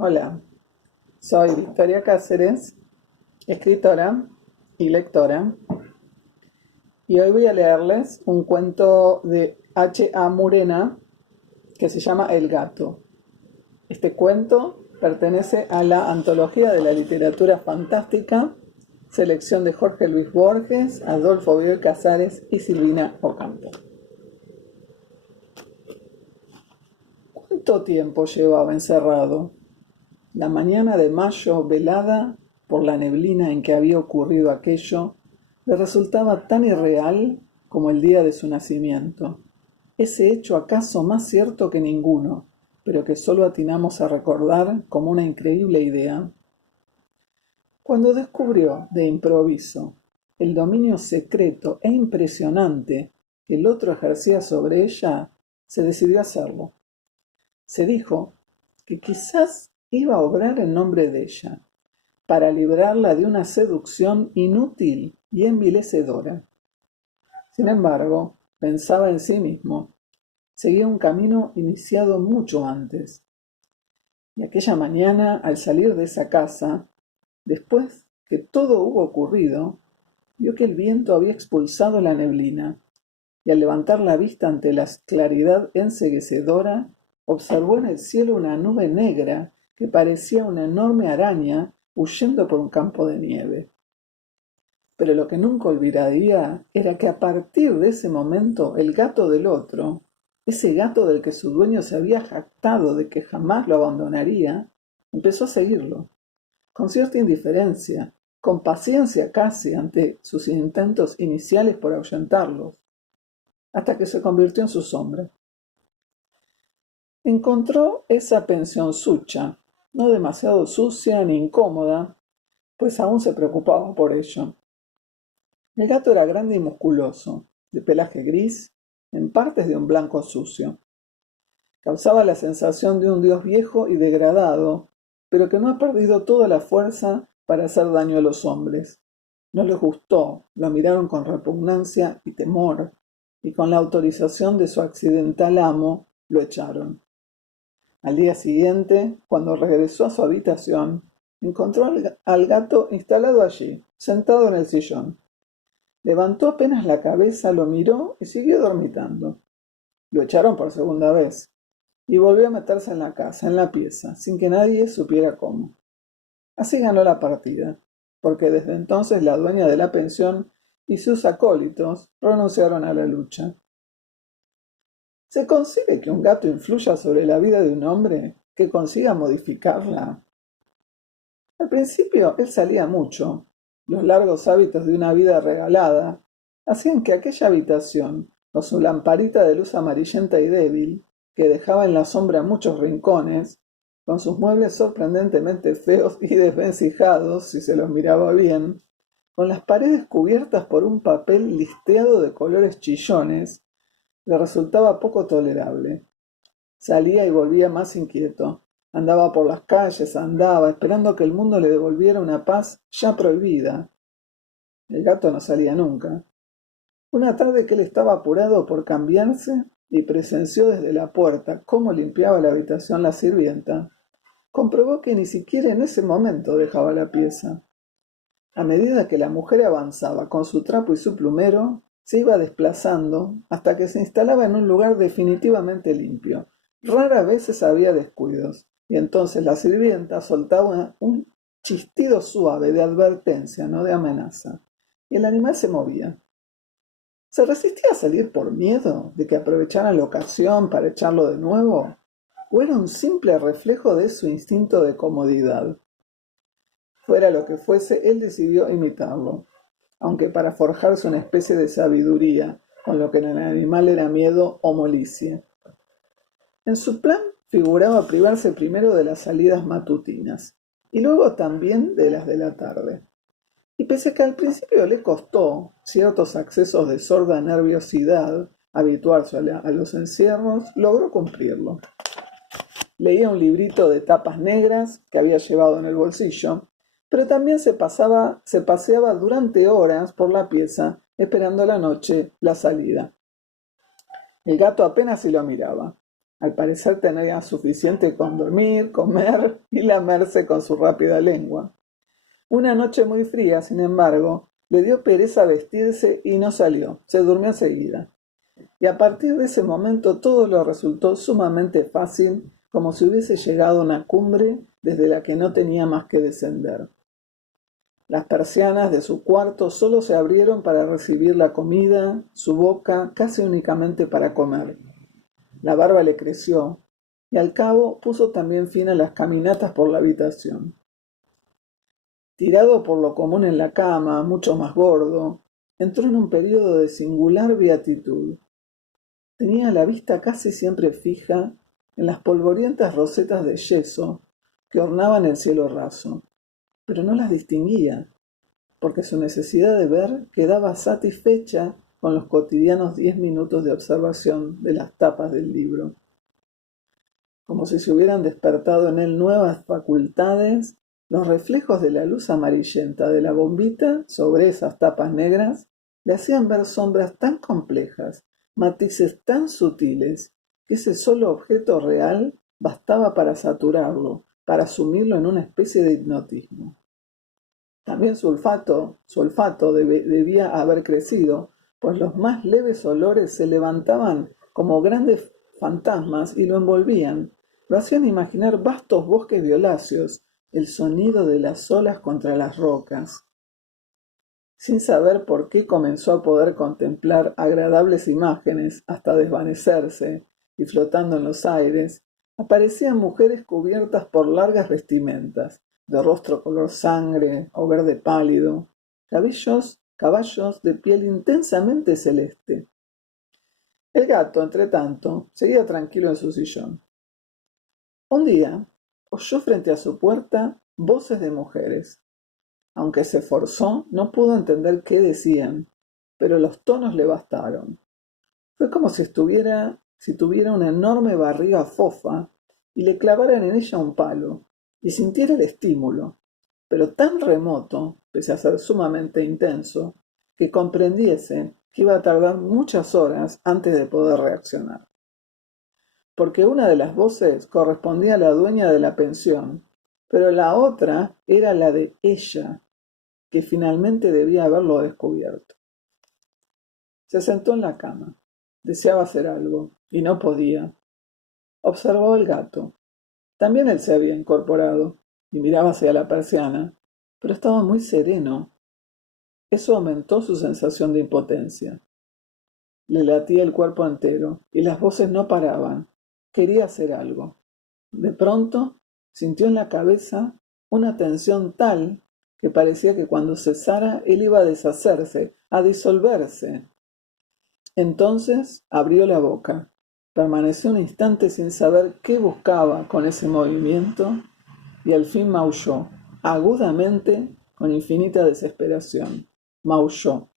Hola, soy Victoria Cáceres, escritora y lectora, y hoy voy a leerles un cuento de H. A. Murena que se llama El gato. Este cuento pertenece a la antología de la literatura fantástica, selección de Jorge Luis Borges, Adolfo Bioy Casares y Silvina Ocampo. ¿Cuánto tiempo llevaba encerrado? La mañana de mayo, velada por la neblina en que había ocurrido aquello, le resultaba tan irreal como el día de su nacimiento. Ese hecho acaso más cierto que ninguno, pero que sólo atinamos a recordar como una increíble idea. Cuando descubrió, de improviso, el dominio secreto e impresionante que el otro ejercía sobre ella, se decidió a hacerlo. Se dijo que quizás iba a obrar en nombre de ella, para librarla de una seducción inútil y envilecedora. Sin embargo, pensaba en sí mismo, seguía un camino iniciado mucho antes. Y aquella mañana, al salir de esa casa, después que todo hubo ocurrido, vio que el viento había expulsado la neblina, y al levantar la vista ante la claridad enceguecedora, observó en el cielo una nube negra que parecía una enorme araña huyendo por un campo de nieve. Pero lo que nunca olvidaría era que a partir de ese momento el gato del otro, ese gato del que su dueño se había jactado de que jamás lo abandonaría, empezó a seguirlo, con cierta indiferencia, con paciencia casi ante sus intentos iniciales por ahuyentarlos, hasta que se convirtió en su sombra. Encontró esa pensionzucha, no demasiado sucia ni incómoda, pues aún se preocupaba por ello. El gato era grande y musculoso, de pelaje gris, en partes de un blanco sucio. Causaba la sensación de un dios viejo y degradado, pero que no ha perdido toda la fuerza para hacer daño a los hombres. No les gustó, lo miraron con repugnancia y temor, y con la autorización de su accidental amo, lo echaron. Al día siguiente, cuando regresó a su habitación, encontró al gato instalado allí, sentado en el sillón. Levantó apenas la cabeza, lo miró y siguió dormitando. Lo echaron por segunda vez, y volvió a meterse en la casa, en la pieza, sin que nadie supiera cómo. Así ganó la partida, porque desde entonces la dueña de la pensión y sus acólitos renunciaron a la lucha. ¿Se concibe que un gato influya sobre la vida de un hombre, que consiga modificarla? Al principio él salía mucho. Los largos hábitos de una vida regalada hacían que aquella habitación, con su lamparita de luz amarillenta y débil, que dejaba en la sombra muchos rincones, con sus muebles sorprendentemente feos y desvencijados, si se los miraba bien, con las paredes cubiertas por un papel listeado de colores chillones, le resultaba poco tolerable. Salía y volvía más inquieto. Andaba por las calles, andaba, esperando que el mundo le devolviera una paz ya prohibida. El gato no salía nunca. Una tarde que él estaba apurado por cambiarse y presenció desde la puerta cómo limpiaba la habitación la sirvienta, comprobó que ni siquiera en ese momento dejaba la pieza. A medida que la mujer avanzaba con su trapo y su plumero, se iba desplazando hasta que se instalaba en un lugar definitivamente limpio. Rara vez había descuidos, y entonces la sirvienta soltaba un chistido suave de advertencia, no de amenaza, y el animal se movía. ¿Se resistía a salir por miedo de que aprovecharan la ocasión para echarlo de nuevo? ¿O era un simple reflejo de su instinto de comodidad? Fuera lo que fuese, él decidió imitarlo, aunque para forjarse una especie de sabiduría, con lo que en el animal era miedo o molicie. En su plan figuraba privarse primero de las salidas matutinas, y luego también de las de la tarde. Y pese a que al principio le costó ciertos accesos de sorda nerviosidad habituarse a los encierros, logró cumplirlo. Leía un librito de tapas negras que había llevado en el bolsillo, pero también se paseaba durante horas por la pieza, esperando la noche, la salida. El gato apenas si lo miraba. Al parecer tenía suficiente con dormir, comer y lamerse con su rápida lengua. Una noche muy fría, sin embargo, le dio pereza vestirse y no salió, se durmió enseguida. Y a partir de ese momento todo le resultó sumamente fácil, como si hubiese llegado a una cumbre desde la que no tenía más que descender. Las persianas de su cuarto solo se abrieron para recibir la comida, su boca casi únicamente para comer. La barba le creció, y al cabo puso también fin a las caminatas por la habitación. Tirado por lo común en la cama, mucho más gordo, entró en un período de singular beatitud. Tenía la vista casi siempre fija en las polvorientas rosetas de yeso que ornaban el cielo raso, pero no las distinguía, porque su necesidad de ver quedaba satisfecha con los cotidianos 10 minutos de observación de las tapas del libro. Como si se hubieran despertado en él nuevas facultades, los reflejos de la luz amarillenta de la bombita sobre esas tapas negras le hacían ver sombras tan complejas, matices tan sutiles, que ese solo objeto real bastaba para saturarlo, para sumirlo en una especie de hipnotismo. También su olfato debía haber crecido, pues los más leves olores se levantaban como grandes fantasmas y lo envolvían. Lo hacían imaginar vastos bosques violáceos, el sonido de las olas contra las rocas. Sin saber por qué comenzó a poder contemplar agradables imágenes hasta desvanecerse y flotando en los aires, aparecían mujeres cubiertas por largas vestimentas, de rostro color sangre o verde pálido, caballos de piel intensamente celeste. El gato, entretanto, seguía tranquilo en su sillón. Un día oyó frente a su puerta voces de mujeres. Aunque se esforzó, no pudo entender qué decían, pero los tonos le bastaron. Fue como si tuviera una enorme barriga fofa y le clavaran en ella un palo, y sintiera el estímulo, pero tan remoto, pese a ser sumamente intenso, que comprendiese que iba a tardar muchas horas antes de poder reaccionar. Porque una de las voces correspondía a la dueña de la pensión, pero la otra era la de ella, que finalmente debía haberlo descubierto. Se sentó en la cama. Deseaba hacer algo, y no podía. Observó al gato. También él se había incorporado, y miraba hacia la persiana, pero estaba muy sereno. Eso aumentó su sensación de impotencia. Le latía el cuerpo entero, y las voces no paraban. Quería hacer algo. De pronto, sintió en la cabeza una tensión tal que parecía que cuando cesara él iba a deshacerse, a disolverse. Entonces abrió la boca, permaneció un instante sin saber qué buscaba con ese movimiento y al fin maulló, agudamente, con infinita desesperación. Maulló.